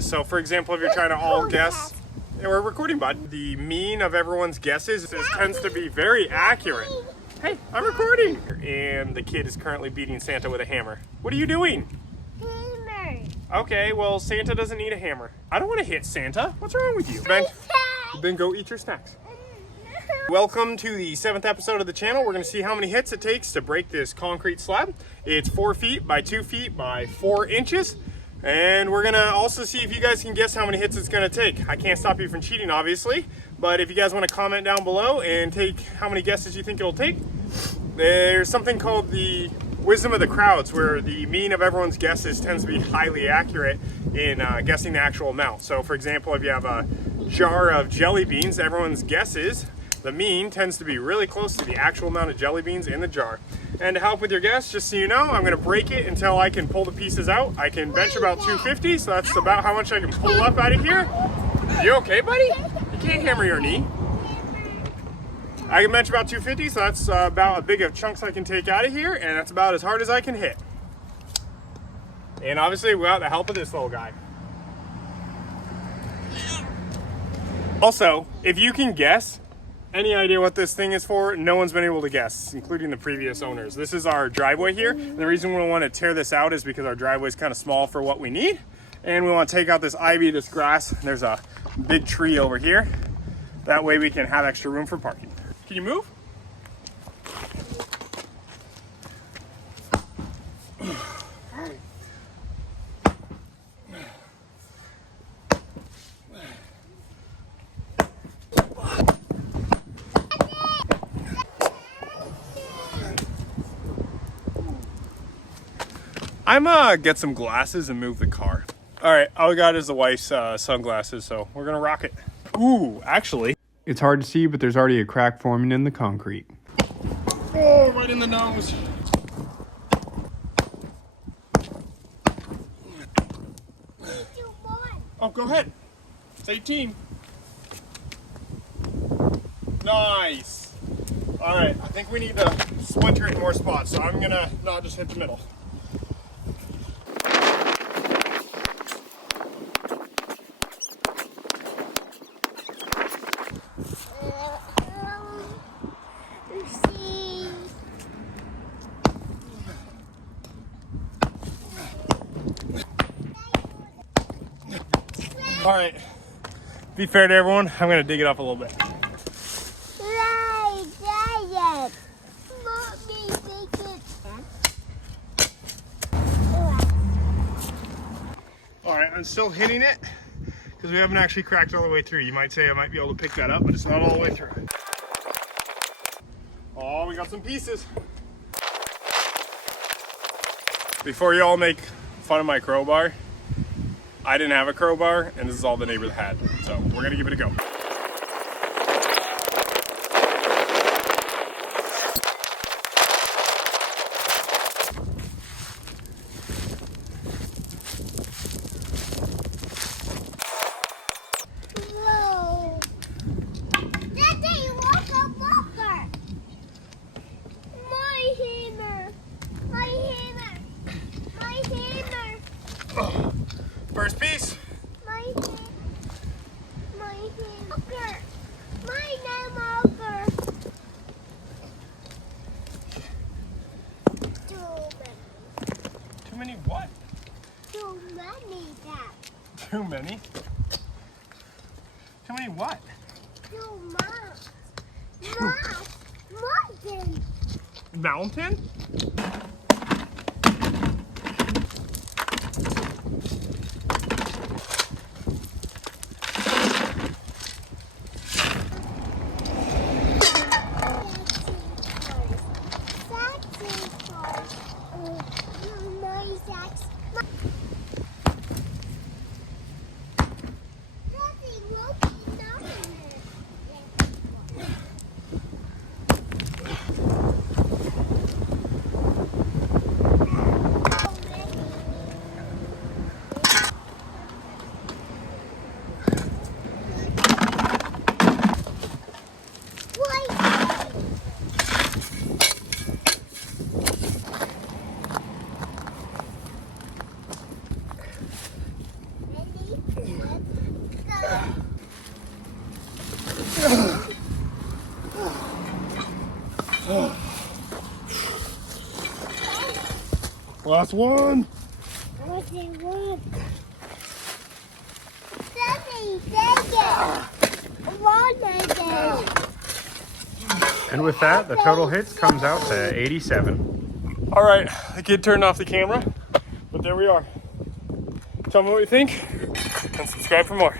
So for example, if you're trying to all guess, yeah, we're recording, bud. The mean of everyone's guesses tends to be very accurate. Hey, I'm recording. And the kid is currently beating Santa with a hammer. What are you doing? Hammer. Okay, well, Santa doesn't need a hammer. I don't want to hit Santa. What's wrong with you? Ben, go eat your snacks. Welcome to the 7th episode of the channel. We're going to see how many hits it takes to break this concrete slab. It's 4 feet by 2 feet by 4 inches. And we're going to also see if you guys can guess how many hits it's going to take. I can't stop you from cheating, obviously. But if you guys want to comment down below and take how many guesses you think it'll take, there's something called the wisdom of the crowds, where the mean of everyone's guesses tends to be highly accurate in guessing the actual amount. So for example, if you have a jar of jelly beans, everyone's guesses, the mean tends to be really close to the actual amount of jelly beans in the jar. And to help with your guess, just so you know, I'm going to break it until I can pull the pieces out. I can bench about 250, so that's about how much I can pull up out of here. You okay, buddy? You can't hammer your knee. I can bench about 250, so that's about as big of chunks I can take out of here, and that's about as hard as I can hit. And obviously without the help of this little guy. Also, if you can guess any idea what this thing is for, no one's been able to guess, including the previous owners. This is our driveway here, and the reason we want to tear this out is because our driveway is kind of small for what we need, and we want to take out this ivy, this grass. There's a big tree over here. That way we can have extra room for parking. Can you move? I'm get some glasses and move the car. All right, all we got is the wife's sunglasses, so we're gonna rock it. Ooh, actually, it's hard to see, but there's already a crack forming in the concrete. Oh, right in the nose. Oh, go ahead. It's 18. Nice. All right, I think we need to splinter it in more spots, so I'm gonna not just hit the middle. All right, be fair to everyone, I'm gonna dig it up a little bit. All right, I'm still hitting it because we haven't actually cracked all the way through. You might say I might be able to pick that up, but it's not all the way through. Oh, we got some pieces. Before you all make fun of my crowbar, I didn't have a crowbar, and this is all the neighbor had. So we're gonna give it a go. Whoa. Daddy, walker. My hammer. Oh. First piece. My hammer. Too many what? Too many, Dad. Too many? Too many what? Too much. Mountain. Mountain? Last one. What's it worth? Daddy, take it. One again. And with that, the total hits comes out to 87. All right, the kid turned off the camera, but there we are. Tell me what you think and subscribe for more.